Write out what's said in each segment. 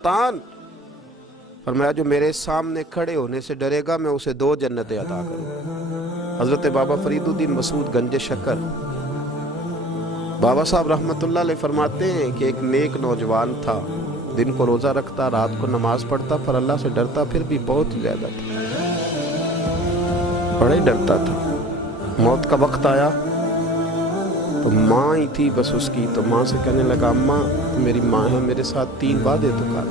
तान फरमाया जो मेरे सामने खड़े होने से डरेगा मैं उसे 2 जन्नतें अता करूँ। हजरत बाबा फरीदुद्दीन मसूद गंज शक्कर बाबा साहब रहमतुल्लाह अलैह फरमाते हैं कि एक नेक नौजवान था, दिन को रोज़ा रखता, रात को नमाज पढ़ता, पर अल्लाह से डरता फिर भी बहुत ज़्यादा था, बड़ा ही डरता था। मौत का वक्त आया तो माँ ही थी बस उसकी, तो माँ से कहने लगा अम्मा तो मेरी माँ है, मेरे साथ 3 वादे तो कर।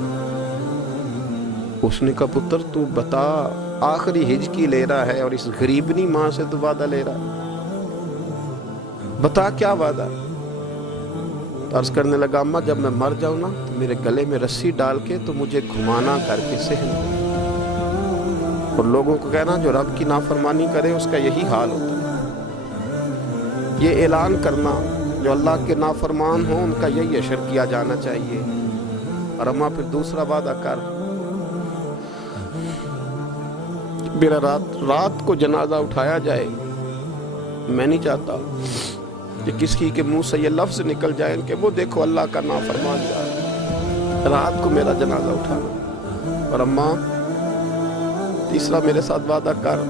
उसने कहा पुत्र तू बता, आखिरी हिजकी ले रहा है और इस गरीबनी माँ से तू वादा ले रहा है, बता क्या वादा। तो अर्ज करने लगा अम्मा जब मैं मर जाऊं ना तो मेरे गले में रस्सी डाल के तो मुझे घुमाना करके सहन, और लोगों को कहना जो रब की नाफरमानी करे उसका यही हाल होता है। ये ऐलान करना जो अल्लाह के नाफरमान हो उनका यही अशर किया जाना चाहिए। और अम्मा फिर दूसरा वादा कर, मेरा रात को जनाजा उठाया जाए, मैं नहीं चाहता कि किसी के मुंह से ये लफ्ज निकल जाए कि वो देखो अल्लाह का नाफरमान जा रहा है, रात को मेरा जनाजा उठाना। और अम्मा तीसरा मेरे साथ वादा कर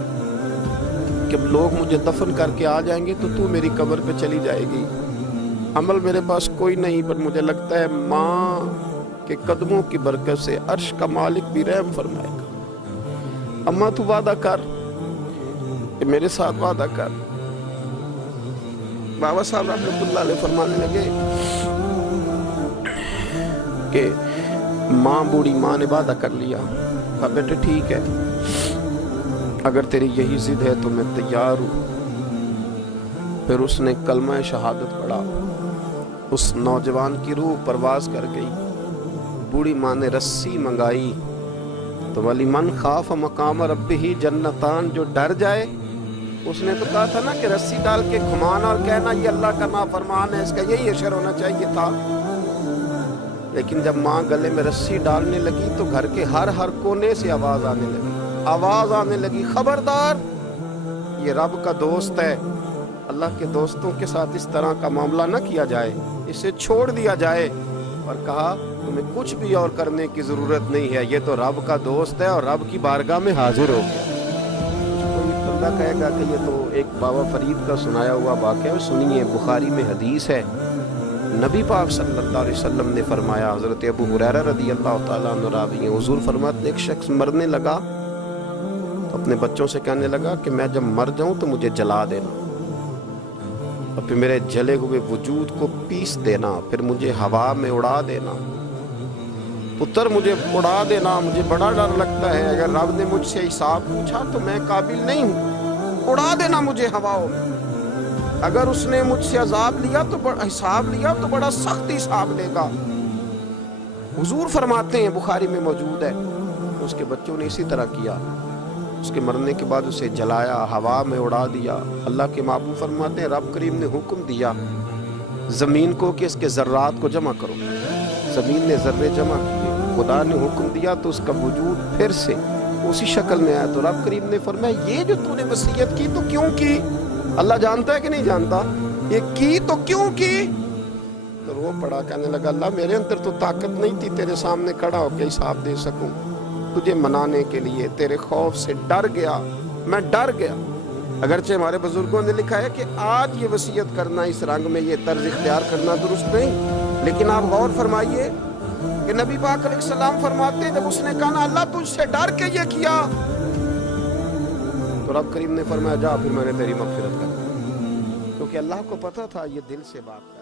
कि लोग मुझे दफन करके आ जाएंगे तो तू मेरी कब्र पे चली जाएगी। अमल मेरे पास कोई नहीं, पर मुझे लगता है माँ के कदमों की बरकत से अर्श का मालिक भी रहम फरमाएगा। अम्मा तू वादा कर कि मेरे साथ वादा कर। बाबा साहब रहमतुल्लाह अलैह फरमाने लगे कि माँ, बूढ़ी माँ ने वादा कर लिया। अब बेटे ठीक है, अगर तेरी यही जिद है तो मैं तैयार हूँ। फिर उसने कलमा शहादत पढ़ा, उस नौजवान की रूह परवाज कर गई। बूढ़ी माँ ने रस्सी मंगाई तो वली मन खाफ मकाम रब्बिही जन्नतान, जो डर जाए, उसने तो कहा था ना कि रस्सी डाल के घुमाना और कहना ये अल्लाह का नाफरमान है, इसका यही अशर होना चाहिए था। लेकिन जब माँ गले में रस्सी डालने लगी तो घर के हर कोने से आवाज आने लगी, खबरदार ये रब का दोस्त है, अल्लाह के दोस्तों के साथ इस तरह का मामला न किया जाए, इसे छोड़ दिया जाए। और कहा तुम्हें कुछ भी और करने की जरूरत नहीं है, ये तो रब का दोस्त है और रब की बारगाह में हाजिर हो गया। कोई बंदा कहेगा कि ये तो एक बाबा फरीद का सुनाया हुआ वाक़या है, सुनिए, बुखारी में हदीस है। नबी पाक सल्लल्लाहु अलैहि वसल्लम ने फरमाया, हज़रत अबू हुरैरा रज़ी अल्लाह तआला अन्हु रावी हैं, हुज़ूर फरमाते एक शख्स मरने लगा तो अपने बच्चों से कहने लगा कि मैं जब मर जाऊं तो मुझे जला देना, और फिर मेरे जले हुए वजूद को पीस देना, फिर मुझे हवा में उड़ा देना। पुत्र मुझे उड़ा देना, मुझे बड़ा डर लगता है, अगर रब ने मुझसे हिसाब पूछा तो मैं काबिल नहीं हूँ, उड़ा देना मुझे हवाओं में। अगर उसने मुझसे अजाब लिया तो हिसाब लिया तो बड़ा सख्त हिसाब लेगा। हुजूर फरमाते हैं, बुखारी में मौजूद है, उसके बच्चों ने इसी तरह किया। उसके मरने के बाद उसे जलाया, हवा में उड़ा दिया। अल्लाह के महबूब फरमाते हैं, रब करीम ने हुक्म दिया ज़मीन को कि इसके ज़र्रात को जमा करो। ज़मीन ने ज़र्रे जमा किए, खुदा ने हुक्म दिया तो उसका वजूद फिर से उसी शक्ल में आया। तो रब करीम ने फरमाया ये जो तूने वसीयत की तो क्यों की? अल्लाह जानता है कि नहीं जानता? ये की तो क्यों की? तो रो पड़ा, कहने लगा अल्लाह मेरे अंदर तो ताकत नहीं थी तेरे सामने खड़ा होकर हिसाब दे सकूं, तुझे मनाने के लिए तेरे खौफ से डर गया, मैं डर गया। अगरचे हमारे बुजुर्गों ने लिखा है कि आज ये वसीयत करना, इस रंग में ये तर्ज इख्तियार करना दुरुस्त नहीं, लेकिन आप गौर फरमाइए कि नबी पाक अलैहिस्सलाम फरमाते जब उसने कहा ना अल्लाह तुझसे डर के ये किया, तो रब करीम ने फरमाया जा फिर मैंने तेरी मगफिरत कर दी, क्योंकि अल्लाह को पता था ये दिल से बात